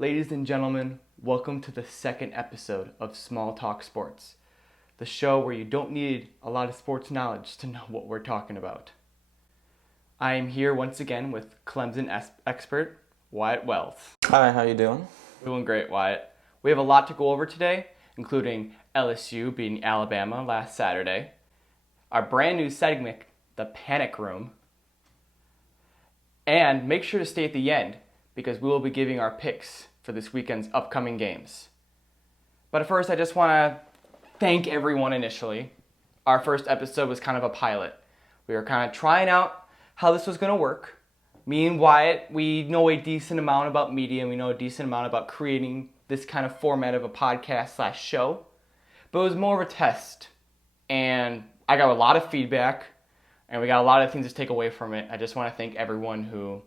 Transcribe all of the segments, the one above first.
Ladies and gentlemen, welcome to the second episode of Small Talk Sports, the show where you don't need a lot of sports knowledge to know what we're talking about. I am here once again with Clemson expert Wyatt Wells. Hi, how you doing? Doing great, Wyatt. We have a lot to go over today, including LSU beating Alabama last Saturday, our brand new segment, The Panic Room, and make sure to stay at the end because we will be giving our picks for this weekend's upcoming games. But first, I just want to thank everyone initially. Our first episode was kind of a pilot. We were kind of trying out how this was going to work. Me and Wyatt, we know a decent amount about media, and we know a decent amount about creating this kind of format of a podcast / show. But it was more of a test. And I got a lot of feedback, and we got a lot of things to take away from it. I just want to thank everyone who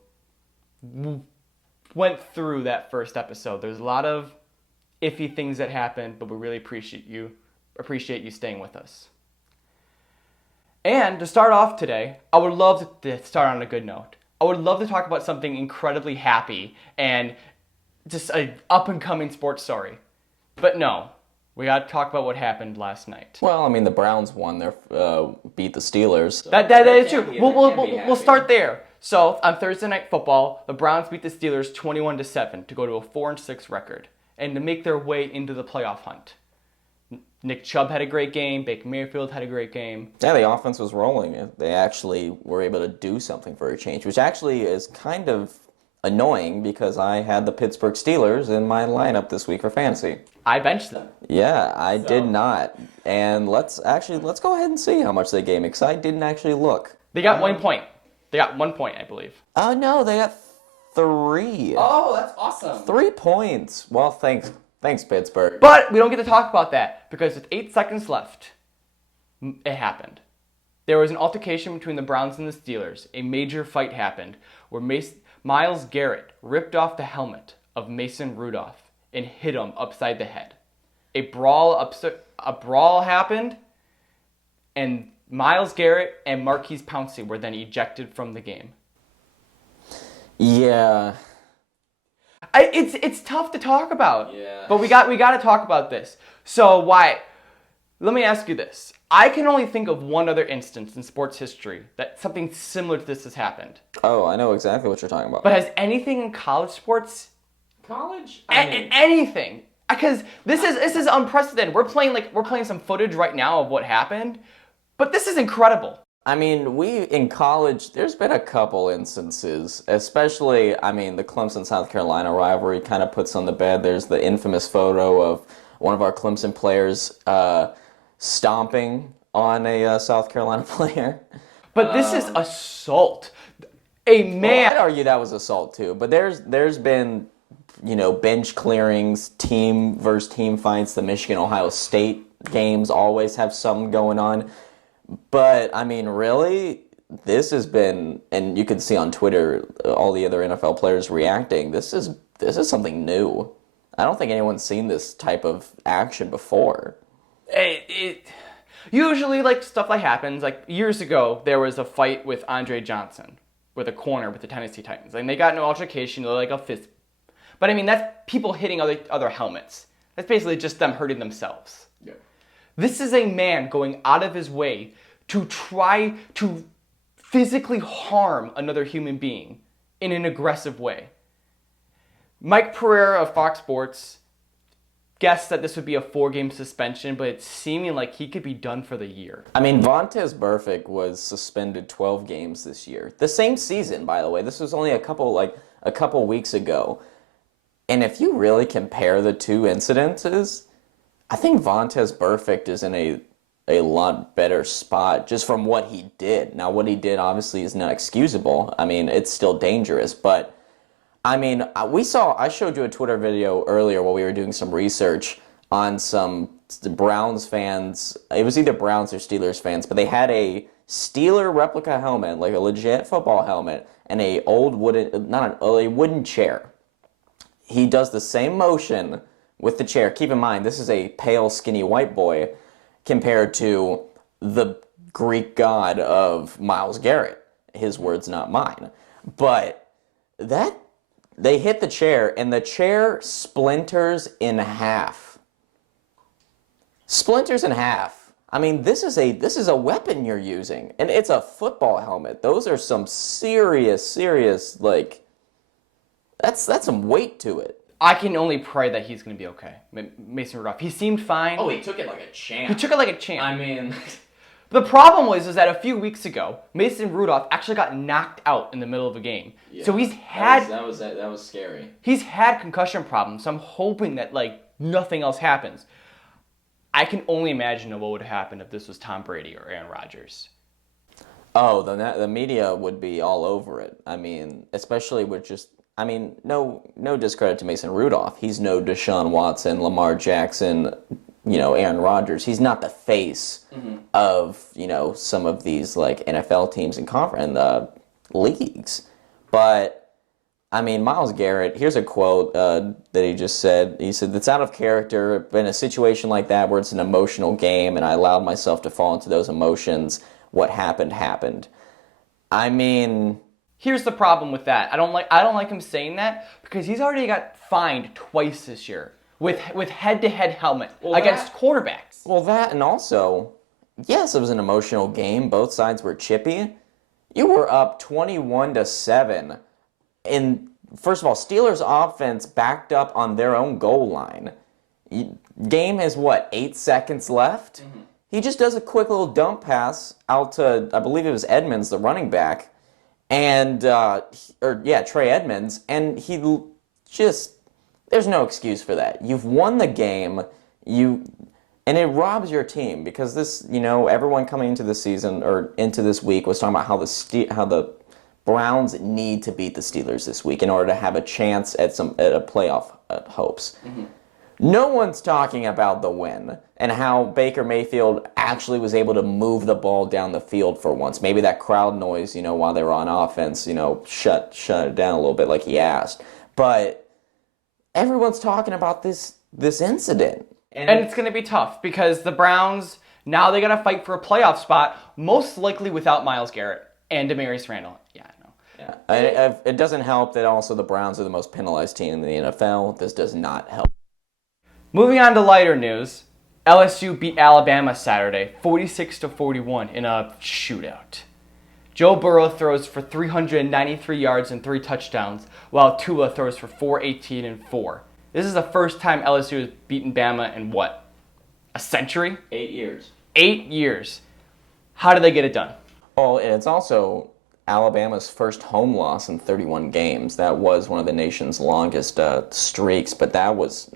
went through that first episode. There's a lot of iffy things that happened, but we really appreciate you staying with us. And to start off today, I would love to start on a good note. I would love to talk about something incredibly happy and just an up-and-coming sports story. But no, we got to talk about what happened last night. Well, I mean, the Browns won. They beat the Steelers. So. That is true. We'll start there. So on Thursday Night Football, the Browns beat the Steelers 21-7 to go to a 4-6 record and to make their way into the playoff hunt. Nick Chubb had a great game. Baker Mayfield had a great game. Yeah, the offense was rolling. They actually were able to do something for a change, which actually is kind of annoying because I had the Pittsburgh Steelers in my lineup this week for fantasy. I benched them. Yeah, I did not. And let's go ahead and see how much they gave me because I didn't actually look. They got 1 point. They got 1 point, I believe. Oh, no, they got 3. Oh, that's awesome. 3 points. Well, thanks, Pittsburgh. But we don't get to talk about that because with 8 seconds left, it happened. There was an altercation between the Browns and the Steelers. A major fight happened where Myles Garrett ripped off the helmet of Mason Rudolph and hit him upside the head. A brawl happened, and Myles Garrett and Marquise Pouncey were then ejected from the game. Yeah. It's tough to talk about. Yeah. But we got to talk about this. So Wyatt, let me ask you this. I can only think of one other instance in sports history that something similar to this has happened. Oh, I know exactly what you're talking about. But has anything in college sports? College? Anything? Because this is unprecedented. We're playing some footage right now of what happened, but this is incredible. I mean, in college, there's been a couple instances, especially, the Clemson-South Carolina rivalry kind of puts on the bed. There's the infamous photo of one of our Clemson players stomping on a South Carolina player. But this is assault. A man... Well, I'd argue that was assault, too. But there's been, bench clearings, team versus team fights. The Michigan-Ohio State games always have something going on. But, really, this has been, and you can see on Twitter all the other NFL players reacting, this is something new. I don't think anyone's seen this type of action before. Usually, stuff like happens. Years ago, there was a fight with Andre Johnson, with a corner with the Tennessee Titans. And they got in an altercation, like a fist. But, that's people hitting other helmets. That's basically just them hurting themselves. Yeah. This is a man going out of his way to try to physically harm another human being in an aggressive way. Mike Pereira of Fox Sports guessed that this would be a 4-game suspension, but it's seeming like he could be done for the year. Vontaze Burfict was suspended 12 games this year. The same season, by the way. This was only a couple weeks ago. And if you really compare the two incidences, I think Vontaze Burfict is in a lot better spot just from what he did. Now, what he did obviously is not excusable. It's still dangerous. But, I showed you a Twitter video earlier while we were doing some research on some Browns fans. It was either Browns or Steelers fans, but they had a Steeler replica helmet, like a legit football helmet, and a wooden chair. He does the same motion with the chair. Keep in mind, this is a pale, skinny white boy compared to the Greek god of Myles Garrett. His words, not mine. But that They hit the chair, and the chair splinters in half. Splinters in half. I mean, this is a weapon you're using, and it's a football helmet. Those are some serious, like, that's some weight to it. I can only pray that he's going to be okay. Mason Rudolph. He seemed fine. Oh, he took it like a champ. He took it like a champ. I mean... The problem was that a few weeks ago, Mason Rudolph actually got knocked out in the middle of a game. Yeah, so he's had... That was scary. He's had concussion problems, so I'm hoping that, like, nothing else happens. I can only imagine what would happen if this was Tom Brady or Aaron Rodgers. Oh, the media would be all over it. I mean, especially with just... I mean, no discredit to Mason Rudolph. He's no Deshaun Watson, Lamar Jackson, Aaron Rodgers. He's not the face of, some of these, like, NFL teams and leagues. But, I mean, Myles Garrett, here's a quote that he just said. He said, "It's out of character in a situation like that where it's an emotional game and I allowed myself to fall into those emotions. What happened, happened." I mean... Here's the problem with that. I don't like him saying that because he's already got fined twice this year with head-to-head helmet against quarterbacks. Well, that and also, yes, it was an emotional game. Both sides were chippy. You were up 21-7. And first of all, Steelers offense backed up on their own goal line. Game has 8 seconds left? Mm-hmm. He just does a quick little dump pass out to, I believe it was Edmonds, the running back. And, Trey Edmonds, and he just, there's no excuse for that. You've won the game, and it robs your team, because this, everyone coming into this season, or into this week, was talking about how the Browns need to beat the Steelers this week in order to have a chance at a playoff hopes. Mm-hmm. No one's talking about the win and how Baker Mayfield actually was able to move the ball down the field for once. Maybe that crowd noise, while they were on offense, shut it down a little bit like he asked. But everyone's talking about this incident. And it's going to be tough because the Browns, now they got to fight for a playoff spot, most likely without Myles Garrett and Demarius Randall. Yeah, I know. Yeah. It doesn't help that also the Browns are the most penalized team in the NFL. This does not help. Moving on to lighter news, LSU beat Alabama Saturday, 46-41 in a shootout. Joe Burrow throws for 393 yards and 3 touchdowns, while Tua throws for 418 and 4. This is the first time LSU has beaten Bama in what? A century? 8 years. 8 years. How did they get it done? Oh, and it's also Alabama's first home loss in 31 games. That was one of the nation's longest streaks, but that was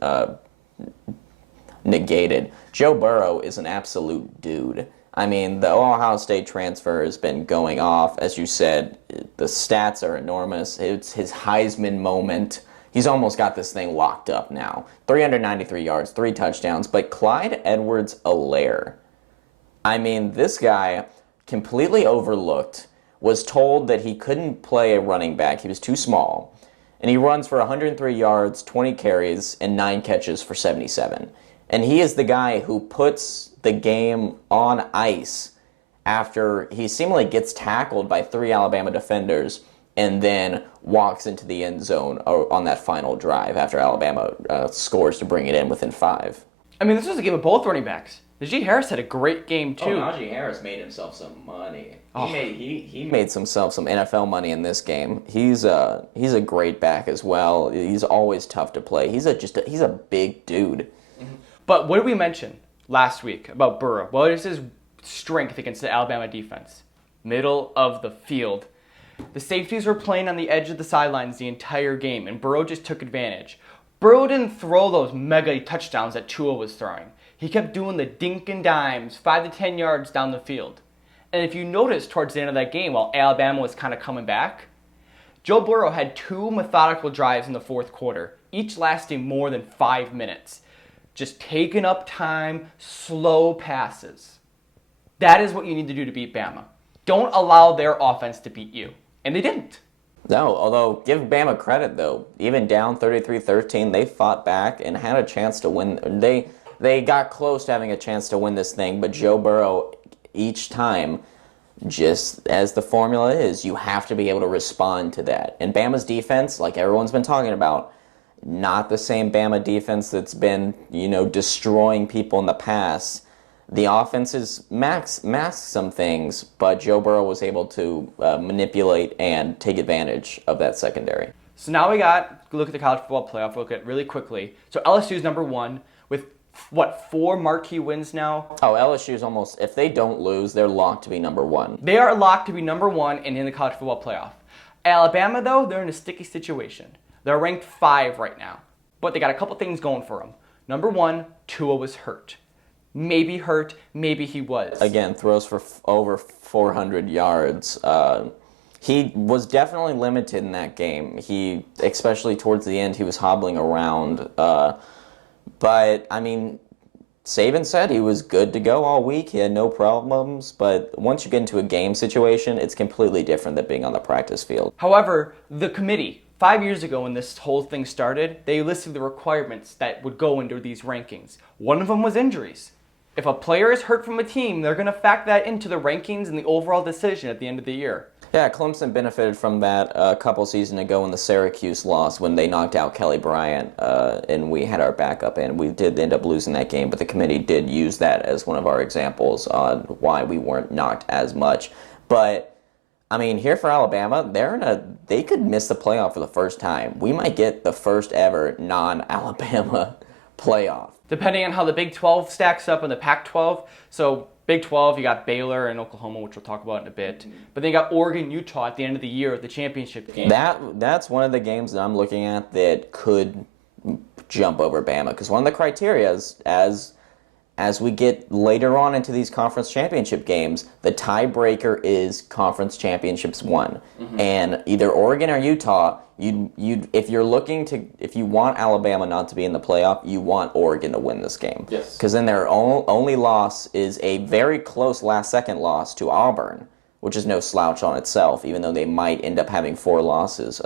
negated. Joe Burrow is an absolute dude. I mean, the Ohio State transfer has been going off. As you said, the stats are enormous. It's his Heisman moment. He's almost got this thing locked up now. 393 yards, 3 touchdowns. But Clyde Edwards-Helaire, I mean, this guy, completely overlooked, was told that he couldn't play a running back. He was too small. And he runs for 103 yards, 20 carries, and 9 catches for 77. And he is the guy who puts the game on ice after he seemingly gets tackled by 3 Alabama defenders and then walks into the end zone on that final drive after Alabama scores to bring it in within 5. I mea game of both running backs. Najee Harris had a great game, too. Najee Harris made himself some money. He made himself some NFL money in this game. He's a great back as well. He's always tough to play. He's a big dude. Mm-hmm. But what did we mention last week about Burrow? What is his strength against the Alabama defense? Middle of the field. The safeties were playing on the edge of the sidelines the entire game, and Burrow just took advantage. Burrow didn't throw those mega touchdowns that Tua was throwing. He kept doing the dink and dimes, 5 to 10 yards down the field. And if you notice towards the end of that game, while Alabama was kind of coming back, Joe Burrow had 2 methodical drives in the fourth quarter, each lasting more than 5 minutes. Just taking up time, slow passes. That is what you need to do to beat Bama. Don't allow their offense to beat you. And they didn't. No, although give Bama credit, though. Even down 33-13, they fought back and had a chance to win. They got close to having a chance to win this thing, but Joe Burrow, each time, just as the formula is, you have to be able to respond to that. And Bama's defense, like everyone's been talking about, not the same Bama defense that's been, destroying people in the past. The offenses masked some things, but Joe Burrow was able to manipulate and take advantage of that secondary. So now look at the college football playoff. We'll look at it really quickly. So LSU's number one with, 4 marquee wins now? Oh, LSU's almost, if they don't lose, they're locked to be number one. They are locked to be number one and in the college football playoff. Alabama, though, they're in a sticky situation. They're ranked 5 right now, but they got a couple things going for them. Number 1, Tua was hurt. Maybe hurt, maybe he was. Again, throws for over 400 yards. He was definitely limited in that game. Especially towards the end, he was hobbling around. But, Saban said he was good to go all week. He had no problems. But once you get into a game situation, it's completely different than being on the practice field. However, the committee, 5 years ago when this whole thing started, they listed the requirements that would go into these rankings. One of them was injuries. If a player is hurt from a team, they're going to factor that into the rankings and the overall decision at the end of the year. Yeah, Clemson benefited from that a couple seasons ago in the Syracuse loss when they knocked out Kelly Bryant, and we had our backup, and we did end up losing that game, but the committee did use that as one of our examples on why we weren't knocked as much. But, here for Alabama, they could miss the playoff for the first time. We might get the first ever non-Alabama playoff. Depending on how the Big 12 stacks up in the Pac-12, so Big 12, you got Baylor and Oklahoma, which we'll talk about in a bit. But then you got Oregon, Utah at the end of the year at the championship game. That's one of the games that I'm looking at that could jump over Bama. Because one of the criteria is, as we get later on into these conference championship games, the tiebreaker is conference championships won. Mm-hmm. And either Oregon or Utah, if you want Alabama not to be in the playoff, you want Oregon to win this game. Yes. Because then their only loss is a very close last-second loss to Auburn, which is no slouch on itself, even though they might end up having 4 losses,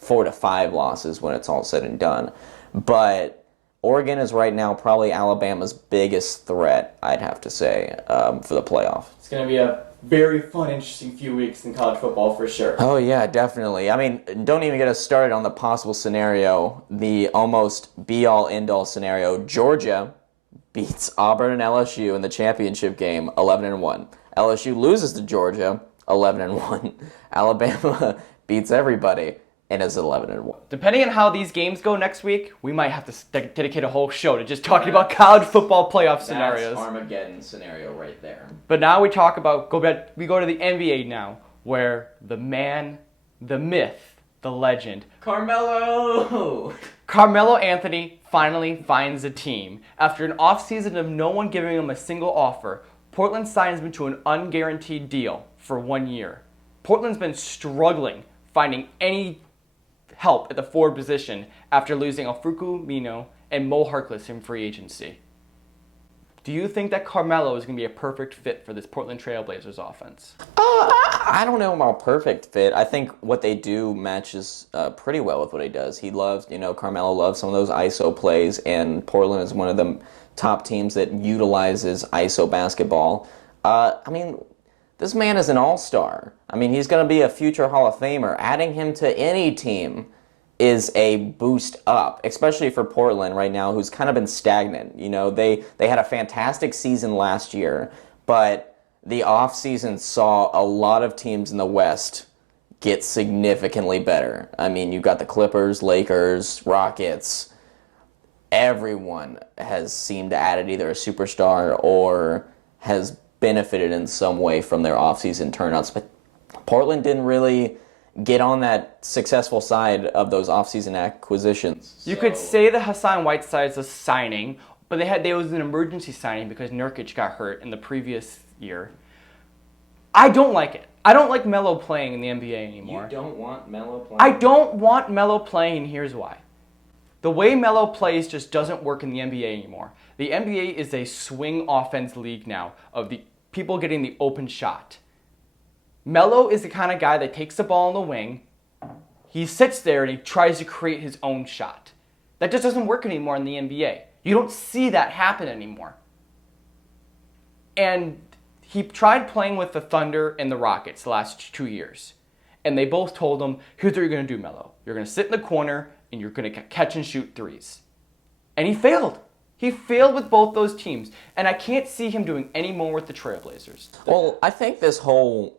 4 to 5 losses when it's all said and done. But Oregon is right now probably Alabama's biggest threat, I'd have to say, for the playoff. It's going to be a very fun, interesting few weeks in college football for sure. Oh, yeah, definitely. Don't even get us started on the possible scenario, the almost be-all, end-all scenario. Georgia beats Auburn and LSU in the championship game, 11-1. LSU loses to Georgia, 11-1. Alabama beats everybody and is 11-1. Depending on how these games go next week, we might have to dedicate a whole show to just talking about college football playoff scenarios. That's Armageddon scenario right there. But now we go to the NBA now, where the man, the myth, the legend, Carmelo Anthony finally finds a team. After an offseason of no one giving him a single offer, Portland signs him to an unguaranteed deal for 1 year. Portland's been struggling finding any help at the forward position after losing Alfredo Mino and Mo Harkless in free agency. Do you think that Carmelo is going to be a perfect fit for this Portland Trail Blazers offense? I don't know about perfect fit. I think what they do matches pretty well with what he does. Carmelo loves some of those ISO plays, and Portland is one of the top teams that utilizes ISO basketball. This man is an all-star. He's going to be a future Hall of Famer. Adding him to any team is a boost up, especially for Portland right now, who's kind of been stagnant. They had a fantastic season last year, but the offseason saw a lot of teams in the West get significantly better. You've got the Clippers, Lakers, Rockets. Everyone has seemed to add either a superstar or has benefited in some way from their offseason turnouts, but Portland didn't really get on that successful side of those offseason acquisitions. You could say that Hassan Whiteside's a signing, but there was an emergency signing because Nurkic got hurt in the previous year. I don't like it. I don't like Melo playing in the NBA anymore. You don't want Melo playing? I don't want Melo playing, and here's why. The way Melo plays just doesn't work in the NBA anymore. The NBA is a swing offense league now of the people getting the open shot. Melo is the kind of guy that takes the ball in the wing, he sits there and he tries to create his own shot. That just doesn't work anymore in the NBA. You don't see that happen anymore. And He tried playing with the Thunder and the Rockets the last 2 years. And they both told him, here's what you're going to do, Melo. You're going to sit in the corner and you're going to catch and shoot threes. And he failed. He failed with both those teams. And I can't see him doing any more with the Trailblazers. Well, I think this whole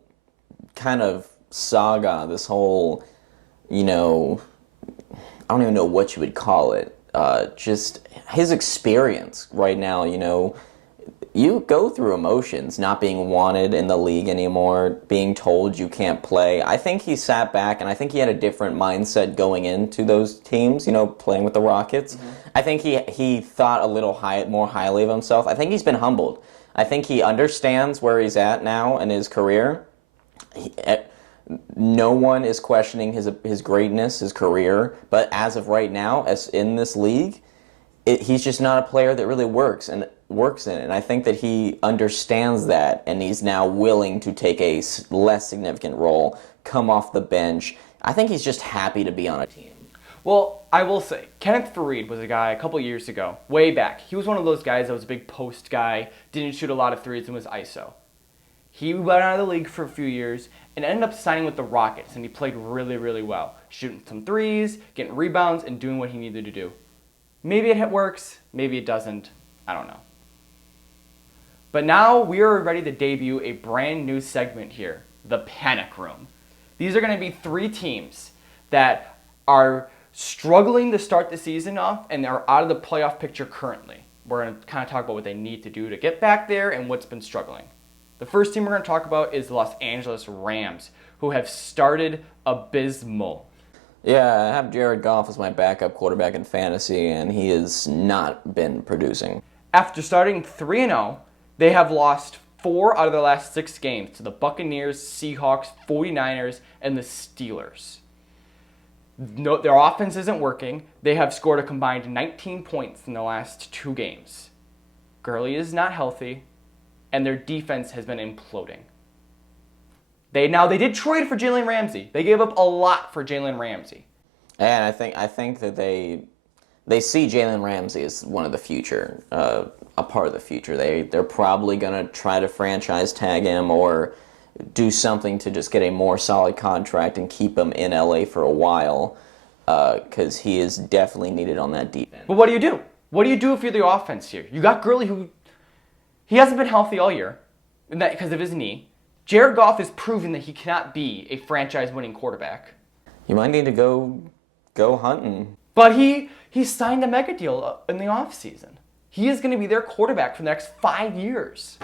kind of saga, this whole, I don't even know what you would call it, just his experience right now, you go through emotions, not being wanted in the league anymore, being told you can't play. I think he sat back, and I think he had a different mindset going into those teams, playing with the Rockets. Mm-hmm. I think he thought a little more highly of himself. I think he's been humbled. I think he understands where he's at now in his career. No one is questioning his greatness, his career, but as of right now, as in this league, he's just not a player that really works in it. And I think that he understands that, and he's now willing to take a less significant role, come off the bench. I think he's just happy to be on a team. Well, I will say, Kenneth Faried was a guy a couple years ago, way back. He was one of those guys that was a big post guy, didn't shoot a lot of threes, and was ISO. He went out of the league for a few years and ended up signing with the Rockets, and he played really, really well, shooting some threes, getting rebounds, and doing what he needed to do. Maybe it works, maybe it doesn't, I don't know. But now we are ready to debut a brand new segment here, the Panic Room. These are going to be 3 teams that are struggling to start the season off and are out of the playoff picture currently. We're going to kind of talk about what they need to do to get back there and what's been struggling. The first team we're going to talk about is the Los Angeles Rams, who have started abysmal. Yeah, I have Jared Goff as my backup quarterback in fantasy, and he has not been producing. After starting 3-0, they have lost 4 out of their last 6 games to the Buccaneers, Seahawks, 49ers, and the Steelers. No, their offense isn't working. They have scored a combined 19 points in the last 2 games. Gurley is not healthy, and their defense has been imploding. They did trade for Jalen Ramsey. They gave up a lot for Jalen Ramsey. And I think that they see Jalen Ramsey as one of the future, a part of the future. They're probably going to try to franchise tag him or do something to just get a more solid contract and keep him in LA for a while, because he is definitely needed on that defense. But what do you do? What do you do if you're the offense here? You got Gurley, who he hasn't been healthy all year because of his knee. Jared Goff has proven that he cannot be a franchise-winning quarterback. You might need to go hunting. But he signed a mega deal in the offseason. He is going to be their quarterback for the next 5 years.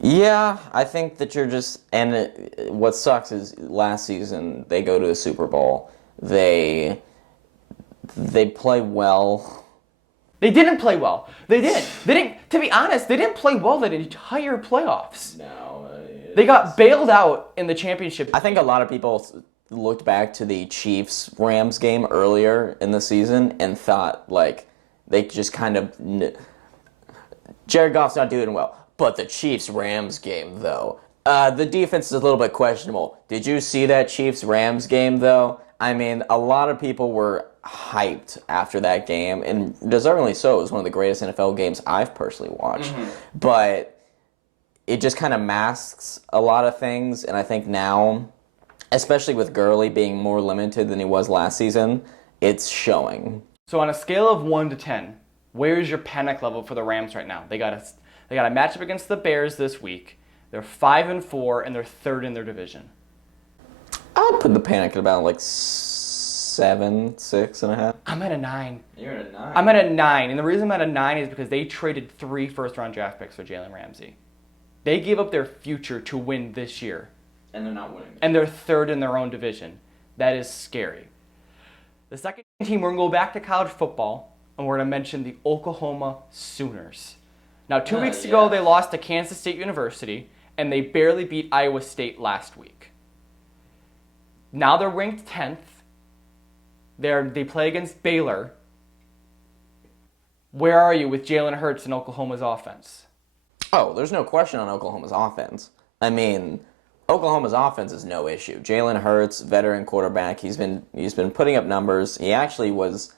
Yeah, I think that you're just... And what sucks is last season, they go to the Super Bowl. They play well. They didn't play well. They didn't. To be honest, they didn't play well the entire playoffs. No. They got bailed out in the championship. I think a lot of people looked back to the Chiefs-Rams game earlier in the season and thought, they just kind of... Jared Goff's not doing well. But the Chiefs-Rams game, though, the defense is a little bit questionable. Did you see that Chiefs-Rams game, though? I mean, a lot of people were hyped after that game, and deservedly so. It was one of the greatest NFL games I've personally watched. Mm-hmm. But it just kind of masks a lot of things, and I think now, especially with Gurley being more limited than he was last season, it's showing. So on a scale of 1 to 10, where's your panic level for the Rams right now? They got a matchup against the Bears this week. They're 5-4, and they're 3rd in their division. I'd put the panic at about 7, 6.5. I'm at a 9. You're at a 9. I'm at a 9, and the reason I'm at a 9 is because they traded 3 first-round draft picks for Jalen Ramsey. They gave up their future to win this year. And they're not winning. And they're 3rd in their own division. That is scary. The second team, we're going to go back to college football, and we're going to mention the Oklahoma Sooners. Now, 2 weeks ago, they lost to Kansas State University, and they barely beat Iowa State last week. Now they're ranked 10th. They play against Baylor. Where are you with Jalen Hurts and Oklahoma's offense? Oh, there's no question on Oklahoma's offense. I mean, Oklahoma's offense is no issue. Jalen Hurts, veteran quarterback, he's been putting up numbers. He actually was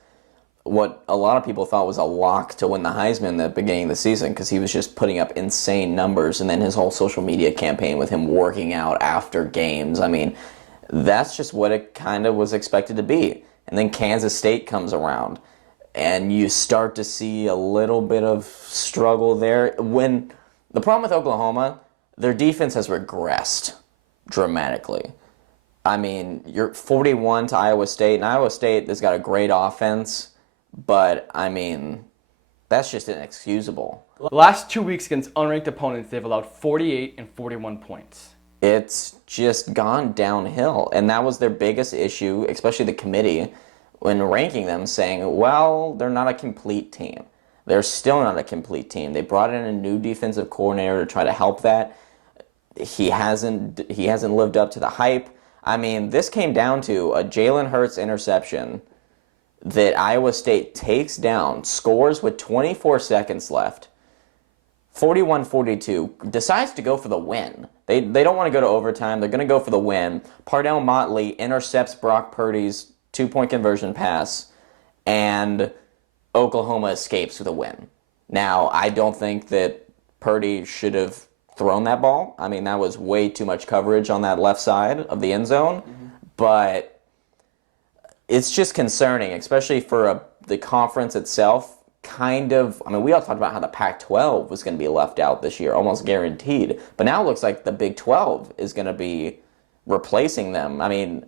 what a lot of people thought was a lock to win the Heisman at the beginning of the season because he was just putting up insane numbers, and then his whole social media campaign with him working out after games. I mean, that's just what it kind of was expected to be. And then Kansas State comes around, and you start to see a little bit of struggle there. When the problem with Oklahoma, their defense has regressed dramatically. I mean, you're 41 to Iowa State, and Iowa State has got a great offense, but I mean, that's just inexcusable. The last 2 weeks against unranked opponents, they've allowed 48 and 41 points. It's just gone downhill, and that was their biggest issue, especially the committee, when ranking them, saying, well, they're not a complete team. They're still not a complete team. They brought in a new defensive coordinator to try to help that. He hasn't lived up to the hype. I mean, this came down to a Jalen Hurts interception that Iowa State takes down, scores with 24 seconds left, 41-42, decides to go for the win. They don't want to go to overtime. They're going to go for the win. Pardell Motley intercepts Brock Purdy's two-point conversion pass, and Oklahoma escapes with a win. Now, I don't think that Purdy should have thrown that ball. I mean, that was way too much coverage on that left side of the end zone. But it's just concerning, especially for the conference itself. Kind of, I mean, we all talked about how the Pac-12 was going to be left out this year, almost guaranteed. But now it looks like the Big 12 is going to be replacing them. I mean,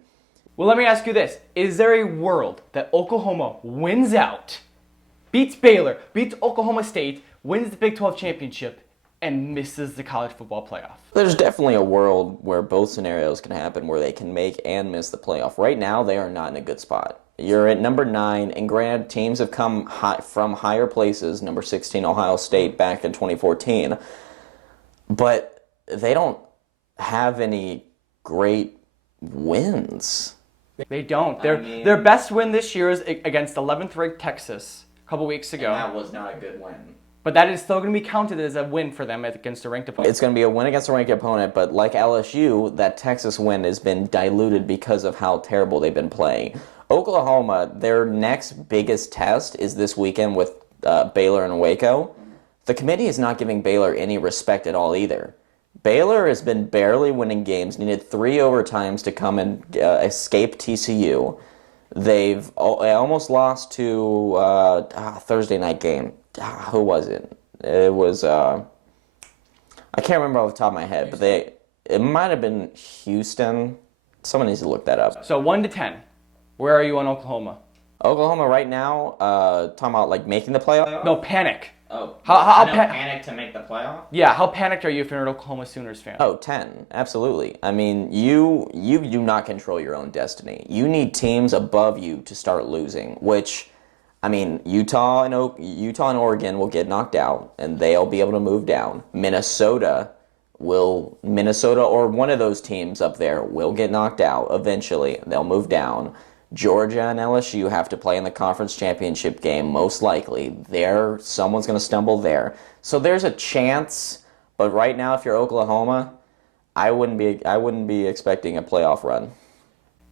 well, let me ask you this. Is there a world that Oklahoma wins out, beats Baylor, beats Oklahoma State, wins the Big 12 championship, and misses the college football playoff? there's definitely a world where both scenarios can happen, where they can make and miss the playoff. Right now, they are not in a good spot. You're at number 9, and granted, teams have come from higher places, number 16 Ohio State back in 2014, but they don't have any great wins. They don't. Their best win this year is against 11th ranked Texas a couple weeks ago. And that was not a good win. But that is still going to be counted as a win for them against a ranked opponent. It's going to be a win against a ranked opponent, but like LSU, that Texas win has been diluted because of how terrible they've been playing. Oklahoma, their next biggest test is this weekend with Baylor and Waco. The committee is not giving Baylor any respect at all either. Baylor has been barely winning games, needed 3 overtimes to come and escape TCU. They almost lost to Thursday night game. Who was it? It was I can't remember off the top of my head, but it might have been Houston. Someone needs to look that up. So 1 to 10, where are you on Oklahoma? Oklahoma right now, talking about like making the playoff? No, panic. Oh, How panic to make the playoff? Yeah, how panicked are you if you're an Oklahoma Sooners fan? Oh, 10, absolutely. I mean, you do not control your own destiny. You need teams above you to start losing, which, I mean, Utah and Oregon will get knocked out, and they'll be able to move down. Minnesota or one of those teams up there will get knocked out eventually. They'll move down. Georgia and LSU have to play in the conference championship game, most likely. Someone's going to stumble there. So there's a chance, but right now, if you're Oklahoma, I wouldn't be expecting a playoff run.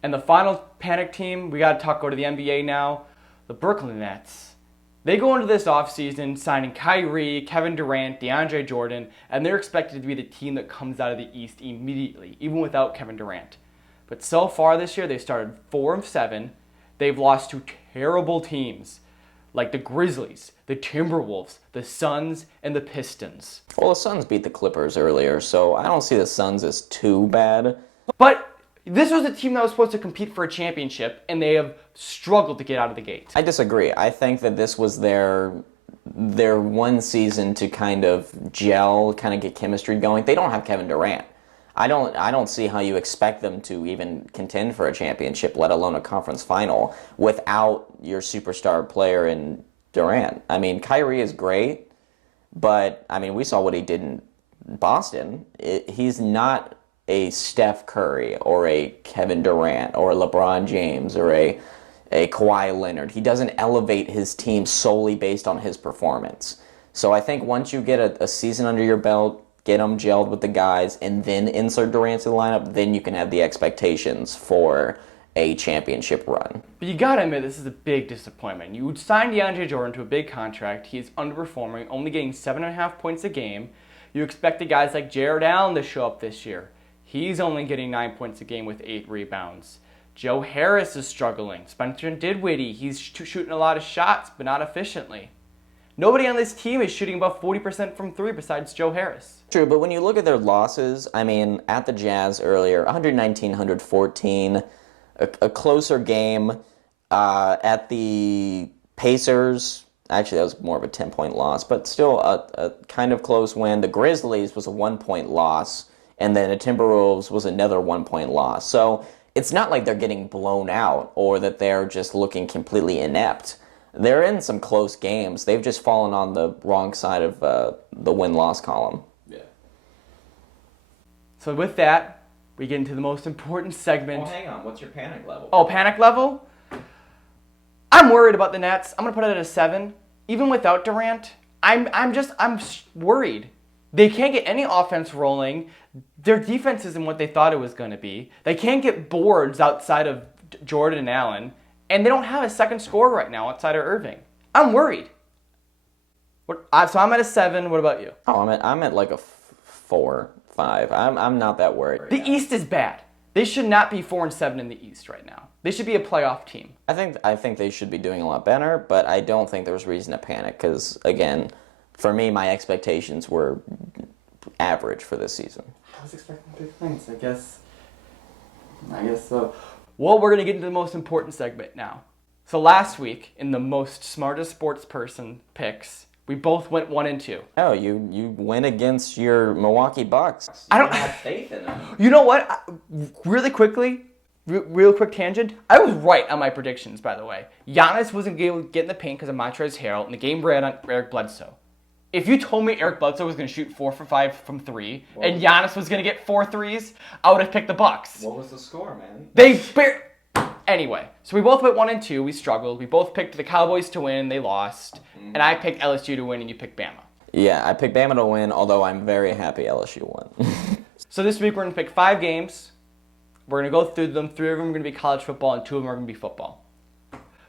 And the final panic team, we got to go to the NBA now, the Brooklyn Nets. They go into this offseason signing Kyrie, Kevin Durant, DeAndre Jordan, and they're expected to be the team that comes out of the East immediately, even without Kevin Durant. But so far this year, they started 4-7. They've lost to terrible teams like the Grizzlies, the Timberwolves, the Suns, and the Pistons. Well, the Suns beat the Clippers earlier, so I don't see the Suns as too bad. But this was a team that was supposed to compete for a championship, and they have struggled to get out of the gate. I disagree. I think that this was their one season to kind of gel, kind of get chemistry going. They don't have Kevin Durant. I don't see how you expect them to even contend for a championship, let alone a conference final, without your superstar player in Durant. I mean, Kyrie is great, but I mean, we saw what he did in Boston. He's not a Steph Curry or a Kevin Durant or a LeBron James or a Kawhi Leonard. He doesn't elevate his team solely based on his performance. So I think once you get a season under your belt, get them gelled with the guys, and then insert Durant to the lineup, then you can have the expectations for a championship run. But you gotta admit, this is a big disappointment. You signed DeAndre Jordan to a big contract. He is underperforming, only getting 7.5 points a game. You expected guys like Jared Allen to show up this year. He's only getting 9 points a game with 8 rebounds. Joe Harris is struggling. Spencer Dinwiddie, he's shooting a lot of shots, but not efficiently. Nobody on this team is shooting above 40% from 3 besides Joe Harris. True, but when you look at their losses, I mean, at the Jazz earlier, 119, 114, a closer game. At the Pacers, actually that was more of a 10-point loss, but still a kind of close win. The Grizzlies was a 1-point loss, and then the Timberwolves was another 1-point loss. So it's not like they're getting blown out or that they're just looking completely inept. They're in some close games. They've just fallen on the wrong side of the win-loss column. Yeah. So with that, we get into the most important segment. Well, hang on. What's your panic level? Oh, panic level? I'm worried about the Nets. I'm going to put it at a 7. Even without Durant, I'm worried. They can't get any offense rolling. Their defense isn't what they thought it was going to be. They can't get boards outside of Jordan and Allen. And they don't have a second scorer right now outside of Irving. I'm worried. So I'm at a 7. What about you? Oh, I'm at like a 4, 5. I'm not that worried. The East is bad. They should not be 4-7 in the East right now. They should be a playoff team. I think they should be doing a lot better, but I don't think there's reason to panic because, again, for me, my expectations were average for this season. I was expecting big things, I guess so. Well, we're going to get into the most important segment now. So last week, in the most smartest sports person picks, we both went 1 and 2. Oh, you went against your Milwaukee Bucks. I don't have faith in them. You know what? Really quickly, real quick tangent. I was right on my predictions, by the way. Giannis wasn't able to get in the paint because of Montrezl Harrell, and the game ran on Eric Bledsoe. If you told me Eric Bledsoe was going to shoot 4 for 5 from 3, and Giannis was going to get 4 threes, I would have picked the Bucks. What was the score, man? Anyway, so we both went 1 and 2. We struggled. We both picked the Cowboys to win. They lost. And I picked LSU to win, and you picked Bama. Yeah, I picked Bama to win, although I'm very happy LSU won. So this week we're going to pick 5 games. We're going to go through them. 3 of them are going to be college football, and 2 of them are going to be football.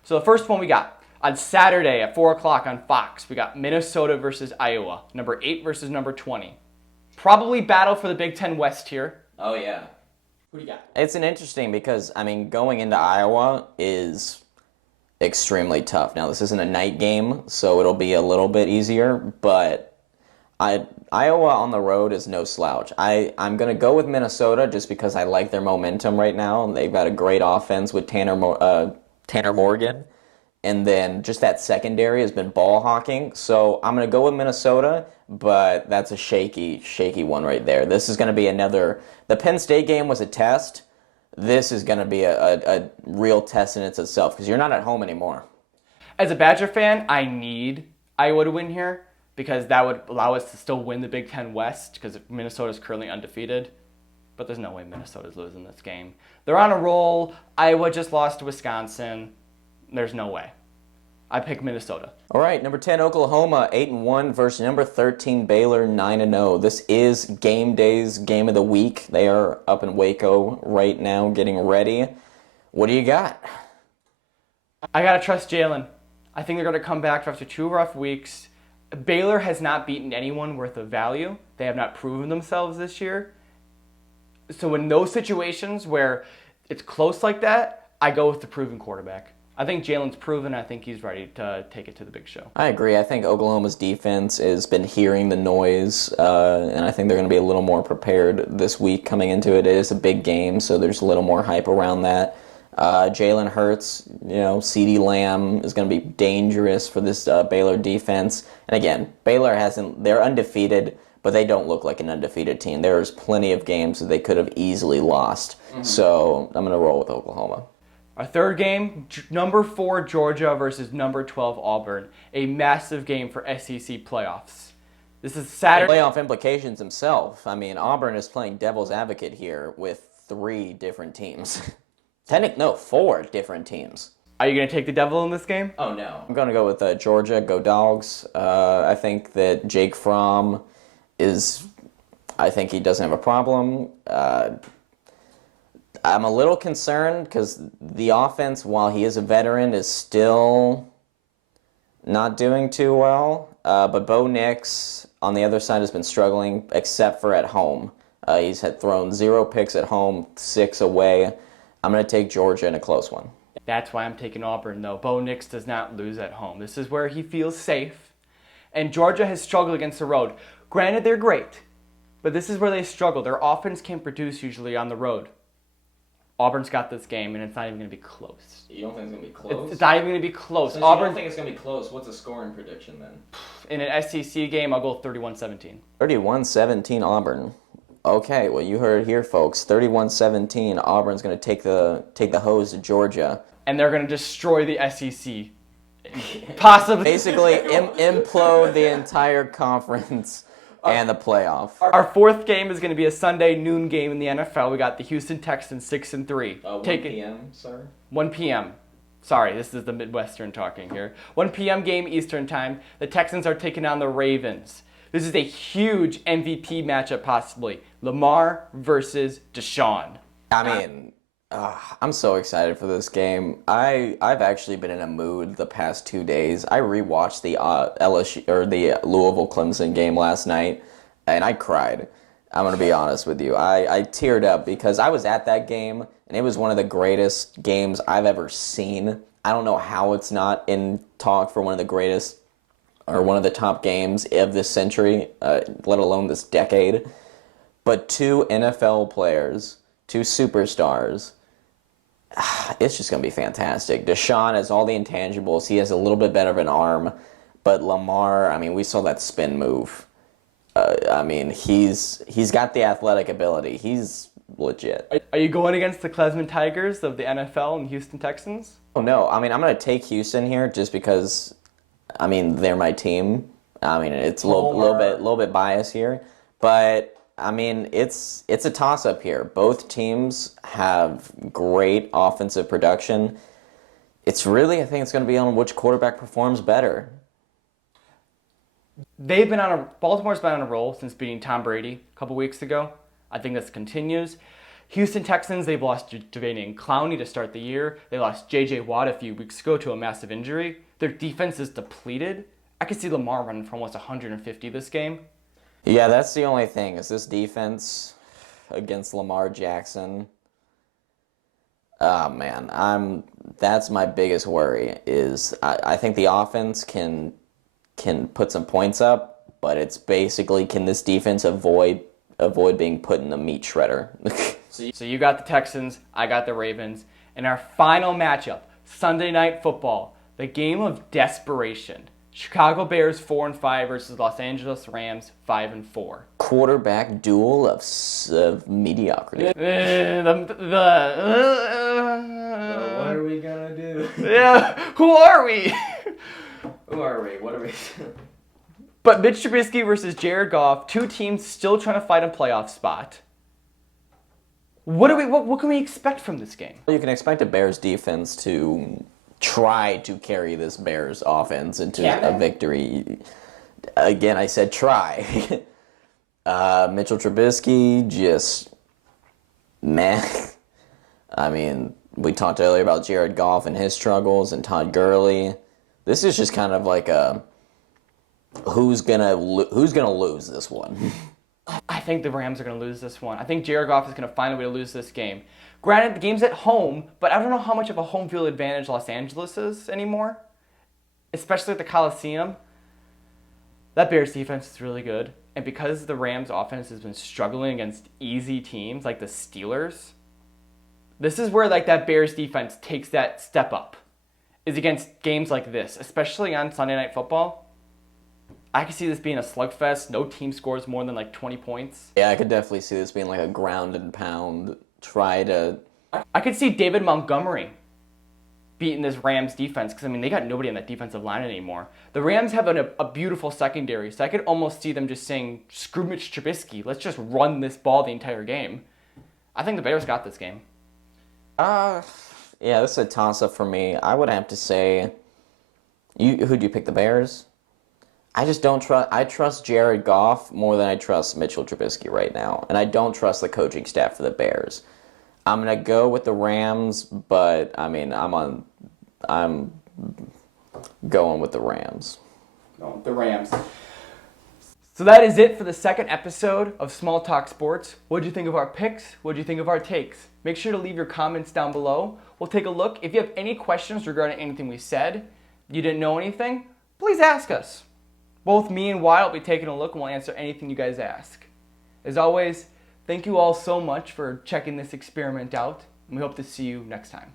So the first one we got. On Saturday at 4 o'clock on Fox, we got Minnesota versus Iowa. Number 8 versus number 20. Probably battle for the Big Ten West here. Oh, yeah. Who do you got? It's an interesting because, I mean, going into Iowa is extremely tough. Now, this isn't a night game, so it'll be a little bit easier, but Iowa on the road is no slouch. I'm going to go with Minnesota just because I like their momentum right now. They've got a great offense with Tanner Morgan. And then just that secondary has been ball hawking. So I'm going to go with Minnesota, but that's a shaky one right there. This is going to be another... The Penn State game was a test. This is going to be a real test in itself because you're not at home anymore. As a Badger fan, I need Iowa to win here because that would allow us to still win the Big Ten West because Minnesota's currently undefeated. But there's no way Minnesota's losing this game. They're on a roll. Iowa just lost to Wisconsin. There's no way. I pick Minnesota. All right, number 10, Oklahoma, 8-1 versus number 13, Baylor, 9-0. This is Game Day's Game of the Week. They are up in Waco right now getting ready. What do you got? I got to trust Jalen. I think they're going to come back after 2 rough weeks. Baylor has not beaten anyone worth of value. They have not proven themselves this year. So in those situations where it's close like that, I go with the proven quarterback. I think Jalen's proven. I think he's ready to take it to the big show. I agree. I think Oklahoma's defense has been hearing the noise, and I think they're going to be a little more prepared this week coming into it. It is a big game, so there's a little more hype around that. Jalen Hurts, CeeDee Lamb is going to be dangerous for this Baylor defense. And again, Baylor they're undefeated, but they don't look like an undefeated team. There's plenty of games that they could have easily lost. Mm-hmm. So I'm going to roll with Oklahoma. Our third game, number 4 Georgia versus number 12 Auburn. A massive game for SEC playoffs. This is Saturday. Playoff implications himself. I mean, Auburn is playing devil's advocate here with 3 different teams. 4 different teams. Are you going to take the devil in this game? Oh, no. I'm going to go with Georgia. Go Dogs. I think that Jake Fromm I think he doesn't have a problem. I'm a little concerned because the offense, while he is a veteran, is still not doing too well. But Bo Nix on the other side has been struggling, except for at home. He's had thrown 0 picks at home, 6 away. I'm going to take Georgia in a close one. That's why I'm taking Auburn, though. Bo Nix does not lose at home. This is where he feels safe. And Georgia has struggled against the road. Granted, they're great, but this is where they struggle. Their offense can't produce usually on the road. Auburn's got this game, and it's not even going to be close. You don't think it's going to be close? It's not even going to be close. Since Auburn, you don't think it's going to be close, what's the scoring prediction then? in an SEC game, I'll go 31-17. 31-17 Auburn. Okay, well, you heard it here, folks. 31-17, Auburn's going to take the hose to Georgia. And they're going to destroy the SEC. Possibly. Basically, implode the entire conference and the playoff. Our fourth game is going to be a Sunday noon game in the NFL. We got the Houston Texans 6-3. 1 p.m., sir? 1 p.m. Sorry, this is the Midwestern talking here. 1 p.m. game Eastern time. The Texans are taking on the Ravens. This is a huge MVP matchup possibly. Lamar versus Deshaun. I mean, I'm so excited for this game. I've actually been in a mood the past 2 days. I rewatched the LSU or the Louisville Clemson game last night, and I cried. I'm gonna be honest with you. I teared up because I was at that game, and it was one of the greatest games I've ever seen. I don't know how it's not in talk for one of the greatest or one of the top games of this century, let alone this decade. But 2 NFL players, 2 superstars. It's just going to be fantastic. Deshaun has all the intangibles. He has a little bit better of an arm. But Lamar, I mean, we saw that spin move. I mean, he's got the athletic ability. He's legit. Are you going against the Klesman Tigers of the NFL and Houston Texans? Oh, no. I mean, I'm going to take Houston here just because, I mean, they're my team. I mean, it's a little bit biased here. But I mean, it's a toss-up here. Both teams have great offensive production. It's really, I think it's going to be on which quarterback performs better. Baltimore's been on a roll since beating Tom Brady a couple weeks ago. I think this continues. Houston Texans, they've lost Jadeveon Clowney to start the year. They lost J.J. Watt a few weeks ago to a massive injury. Their defense is depleted. I could see Lamar running for almost 150 this game. Yeah, that's the only thing, is this defense against Lamar Jackson. Oh, man, that's my biggest worry, is I think the offense can put some points up, but it's basically, can this defense avoid being put in the meat shredder? So you got the Texans, I got the Ravens, and our final matchup, Sunday Night Football, the game of desperation. Chicago Bears 4-5 versus Los Angeles Rams 5-4. Quarterback duel of mediocrity. What are we gonna do? Yeah, who are we? Who are we? What are we? But Mitch Trubisky versus Jared Goff, 2 teams still trying to fight a playoff spot. What can we expect from this game? You can expect a Bears defense to try to carry this Bears offense into a victory. Again, I said try. Mitchell Trubisky, just meh. I mean, we talked earlier about Jared Goff and his struggles and Todd Gurley. This is just kind of like a who's gonna lose this one. I think the Rams are going to lose this one. I think Jared Goff is going to find a way to lose this game. Granted, the game's at home, but I don't know how much of a home field advantage Los Angeles is anymore, especially at the Coliseum. That Bears defense is really good, and because the Rams offense has been struggling against easy teams like the Steelers, this is where like that Bears defense takes that step up, is against games like this, especially on Sunday Night Football. I could see this being a slugfest. No team scores more than like 20 points. Yeah, I could definitely see this being like a ground and pound. I could see David Montgomery beating this Rams defense because, I mean, they got nobody on that defensive line anymore. The Rams have a beautiful secondary, so I could almost see them just saying, screw Mitch Trubisky. Let's just run this ball the entire game. I think the Bears got this game. Yeah, this is a toss-up for me. I would have to say, who'd you pick, the Bears? I just don't trust. I trust Jared Goff more than I trust Mitchell Trubisky right now, and I don't trust the coaching staff for the Bears. I'm gonna go with the Rams, but I mean, I'm going with the Rams. Going with the Rams. So that is it for the second episode of Small Talk Sports. What did you think of our picks? What did you think of our takes? Make sure to leave your comments down below. We'll take a look. If you have any questions regarding anything we said, you didn't know anything, please ask us. Both me and Wyatt will be taking a look and we'll answer anything you guys ask. As always, thank you all so much for checking this experiment out, and we hope to see you next time.